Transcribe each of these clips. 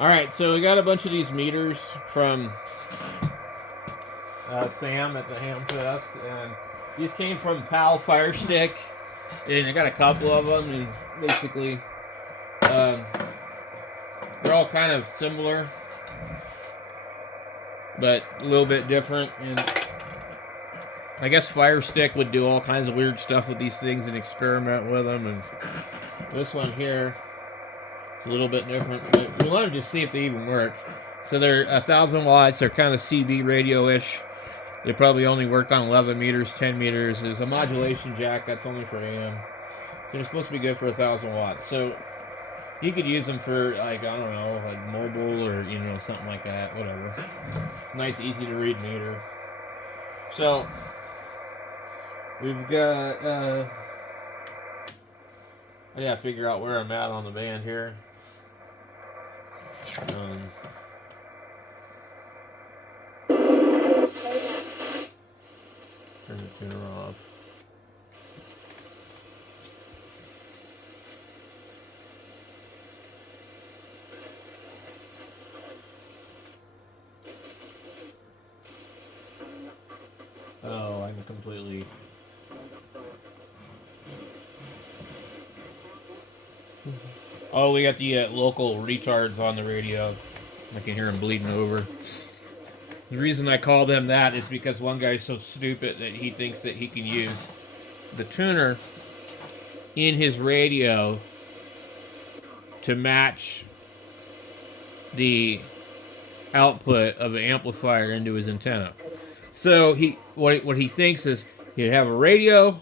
Alright, so we got a bunch of these meters from Sam at the Hamfest, and these came from Pal Firestick, and I got a couple of them, and basically they're all kind of similar, but a little bit different. And I guess Firestick would do all kinds of weird stuff with these things and experiment with them. And this one here, it's a little bit different, but we wanted to see if they even work. So they're 1,000 watts. They're kind of CB radio-ish. They probably only work on 11 meters, 10 meters. There's a modulation jack that's only for AM. So they're supposed to be good for 1,000 watts. So you could use them for, like, I don't know, like mobile or, you know, something like that, whatever. Nice, easy to read meter. So we've got, I gotta figure out where I'm at on the band here. Turn the tuner off. Oh, I'm completely... Oh, we got the local retards on the radio. I can hear them bleeding over. The reason I call them that is because one guy's so stupid that he thinks that he can use the tuner in his radio to match the output of an amplifier into his antenna. So what he thinks is he'd have a radio,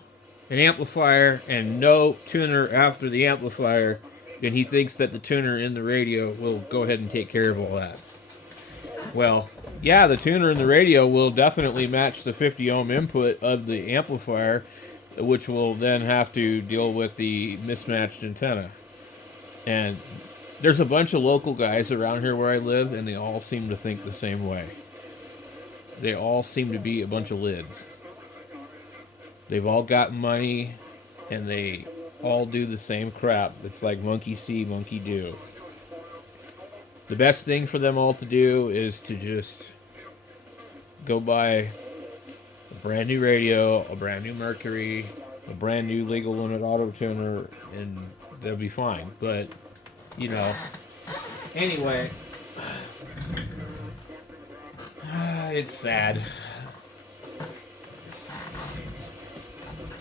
an amplifier, and no tuner after the amplifier, and he thinks that the tuner in the radio will go ahead and take care of all that. Well, yeah, the tuner in the radio will definitely match the 50 ohm input of the amplifier, which will then have to deal with the mismatched antenna. And there's a bunch of local guys around here where I live, and they all seem to think the same way. They all seem to be a bunch of lids. They've all got money, and they all do the same crap. It's like monkey see, monkey do. The best thing for them all to do is to just go buy a brand new radio, a brand new Mercury, a brand new legal limit auto tuner, and they'll be fine. But, you know, anyway, it's sad.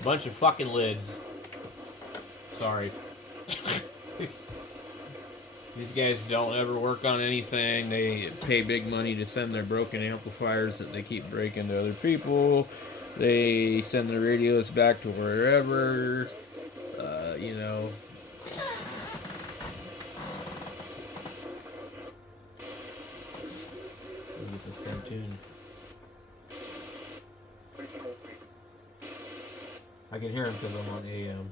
Bunch of fucking lids. Sorry. These guys don't ever work on anything. They pay big money to send their broken amplifiers that they keep breaking to other people. They send the radios back to wherever. You know. We'll get the same tune. I can hear him because I'm on AM.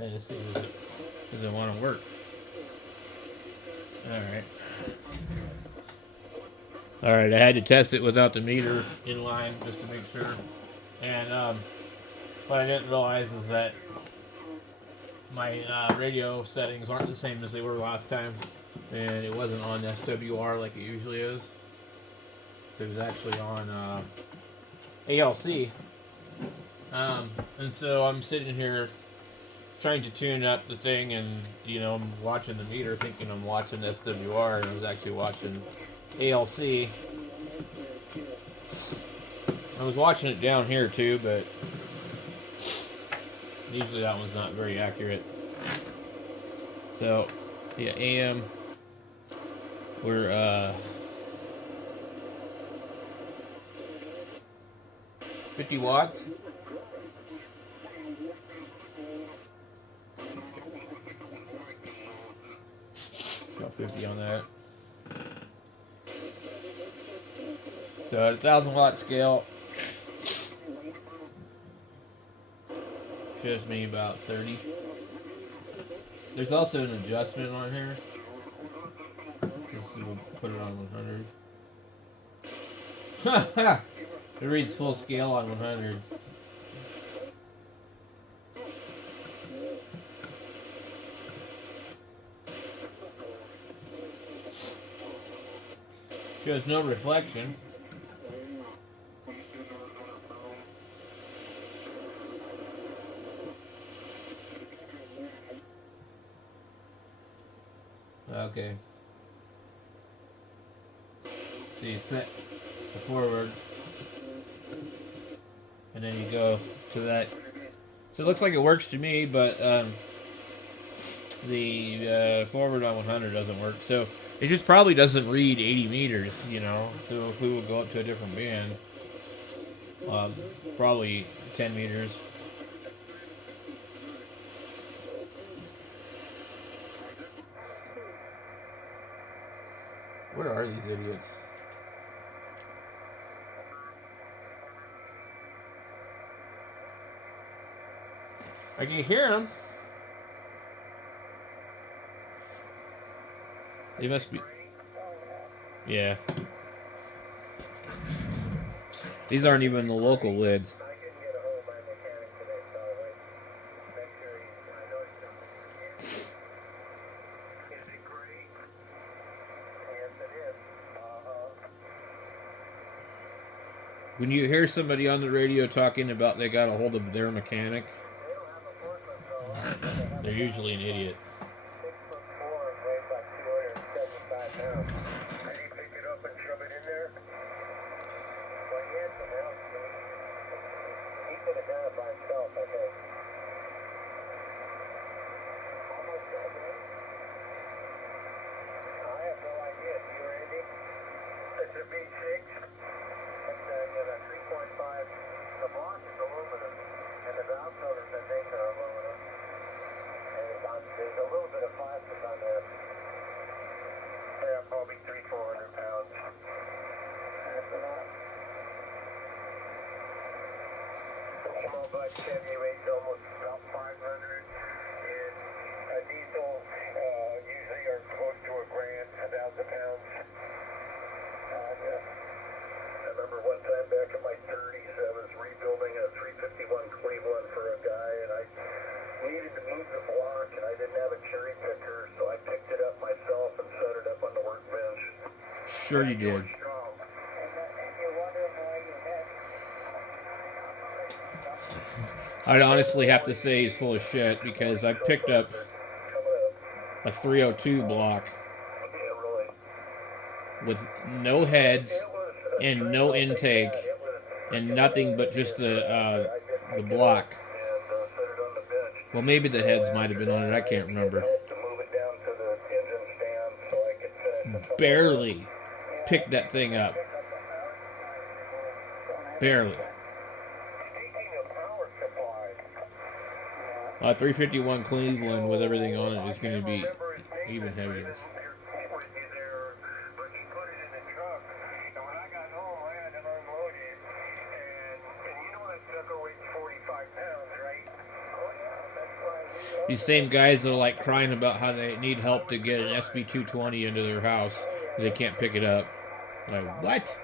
This thing doesn't want to work. Alright, I had to test it without the meter in line just to make sure. And what I didn't realize is that my radio settings aren't the same as they were last time. And it wasn't on SWR like it usually is. So it was actually on ALC. And so I'm sitting here trying to tune up the thing, and you know, I'm watching the meter thinking I'm watching SWR, and I was actually watching ALC. I was watching it down here too, but usually that one's not very accurate. So yeah, AM We're 50 watts. About 50 on that. So at 1,000 watt scale, shows me about 30. There's also an adjustment on here. We'll put it on 100. It reads full scale on 100. Shows no reflection. Okay. So you set the forward, and then you go to that. So it looks like it works to me, but the forward on 100 doesn't work. So it just probably doesn't read 80 meters, you know. So if we would go up to a different band, probably 10 meters. Where are these idiots? I can hear them. They must be. Yeah. These aren't even the local lids. When you hear somebody on the radio talking about they got a hold of their mechanic, they're usually an idiot. Sure you did. I'd honestly have to say he's full of shit because I picked up a 302 block with no heads and no intake and nothing but just the block. Well, maybe the heads might have been on it. I can't remember. Barely picked that thing up. Barely. 351 Cleveland with everything on it is going to be even heavier. These same guys that are like crying about how they need help to get an SB220 into their house, they can't pick it up. Like, what?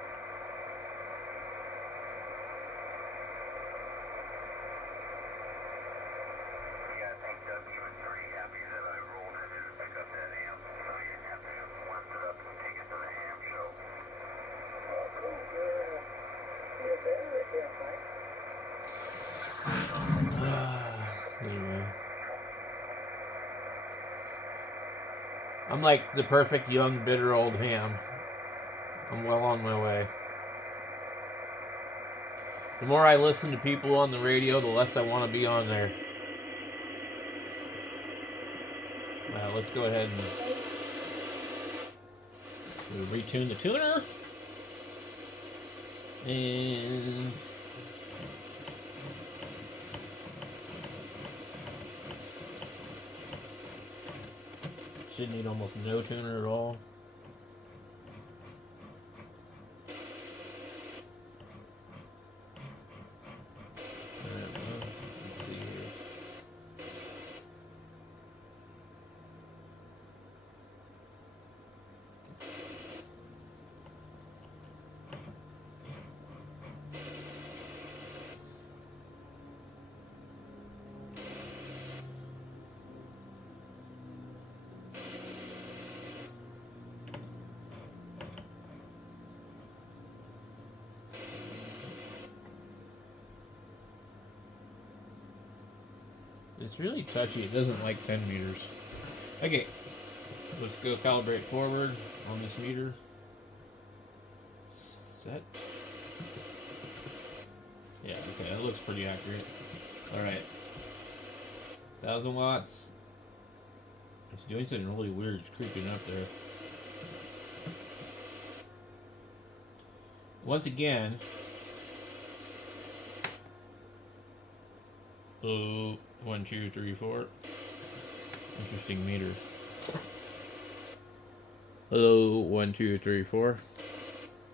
Anyway. I'm like the perfect young, bitter old ham. I'm well on my way. The more I listen to people on the radio, the less I want to be on there. Let's go ahead and We retune the tuner. And should need almost no tuner at all. Let's see here. It's really touchy. It doesn't like 10 meters. Okay, let's go calibrate forward on this meter. Set. Yeah, okay, that looks pretty accurate. Alright. 1,000 watts. It's doing something really weird. It's creeping up there. Once again. Oh, 1, 2, 3, 4. Interesting meter. Hello, 1, 2, 3, 4.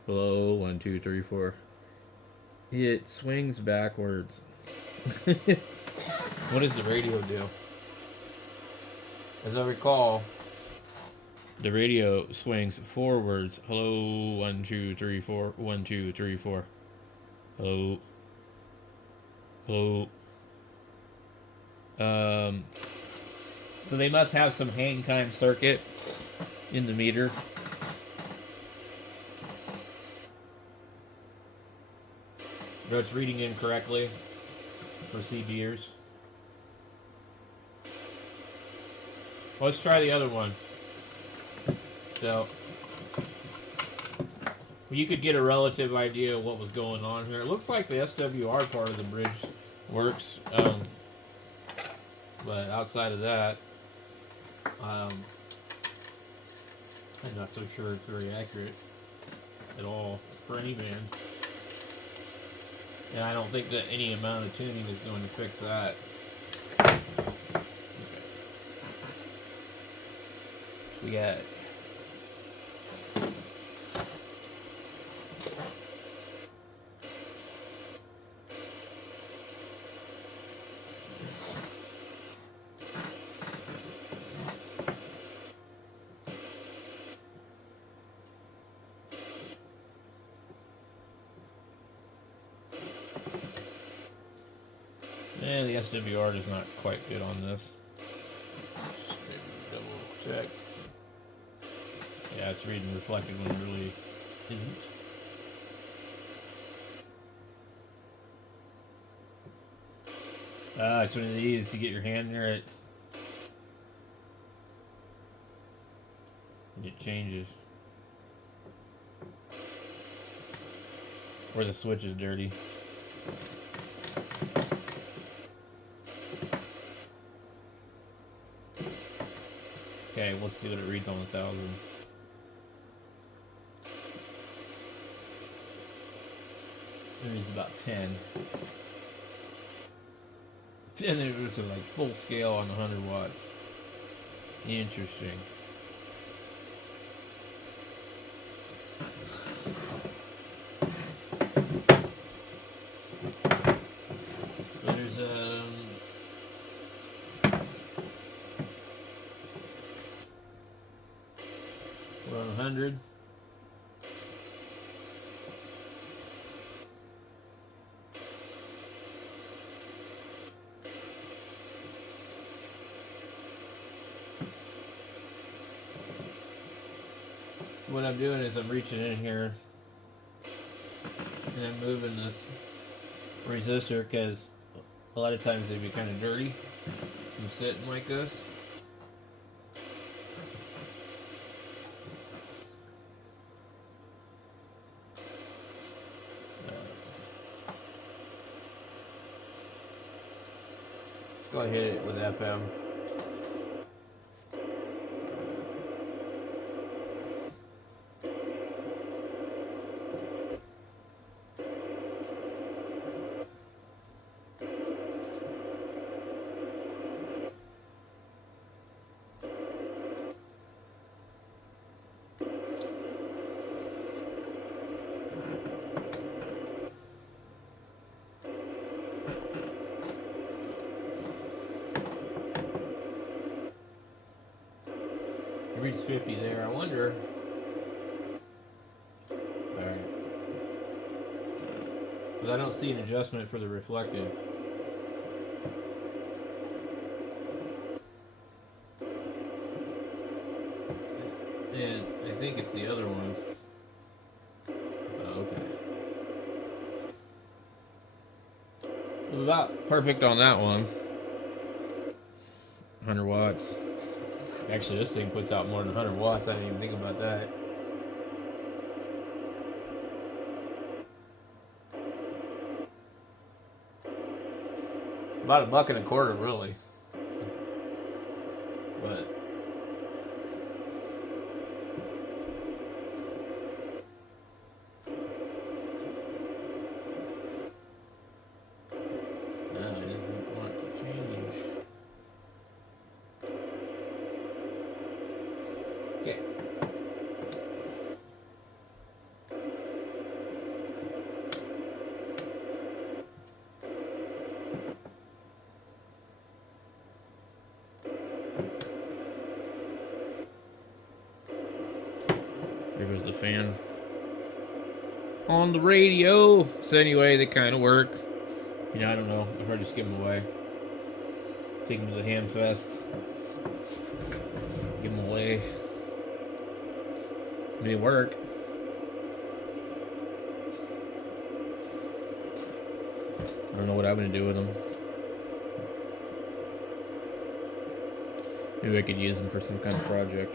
Hello, 1, 2, 3, 4. It swings backwards. What does the radio do? As I recall, the radio swings forwards. Hello, 1, 2, 3, 4. 1, 2, 3, 4. Hello. Hello. So they must have some hang time circuit in the meter. But it's reading incorrectly for CBers. Let's try the other one. So you could get a relative idea of what was going on here. It looks like the SWR part of the bridge works. But outside of that, I'm not so sure it's very accurate at all for any band. And I don't think that any amount of tuning is going to fix that. Okay. So we got and the SWR is not quite good on this. Maybe double check. Yeah, it's reading reflected when it really isn't. It's one of these. You get your hand near it, and it changes. Or the switch is dirty. Okay, let's see what it reads on 1,000. It reads about 10. And it was like full scale on 100 watts. Interesting. There's we're on 100. What I'm doing is I'm reaching in here and I'm moving this resistor because a lot of times they'd be kind of dirty from sitting like this. Let's go ahead and hit it with FM. 50 there. I wonder. Alright. But I don't see an adjustment for the reflected. And I think it's the other one. Oh, okay. About perfect on that one. 100 watts. Actually, this thing puts out more than 100 watts. I didn't even think about that. About $1.25, really. But no, it doesn't want to change. Okay. There goes the fan on the radio. So anyway, they kind of work. You know, I don't know. I'll probably just give them away. Take them to the ham fest. Give them away. They work. I don't know what I'm going to do with them. Maybe I could use them for some kind of project.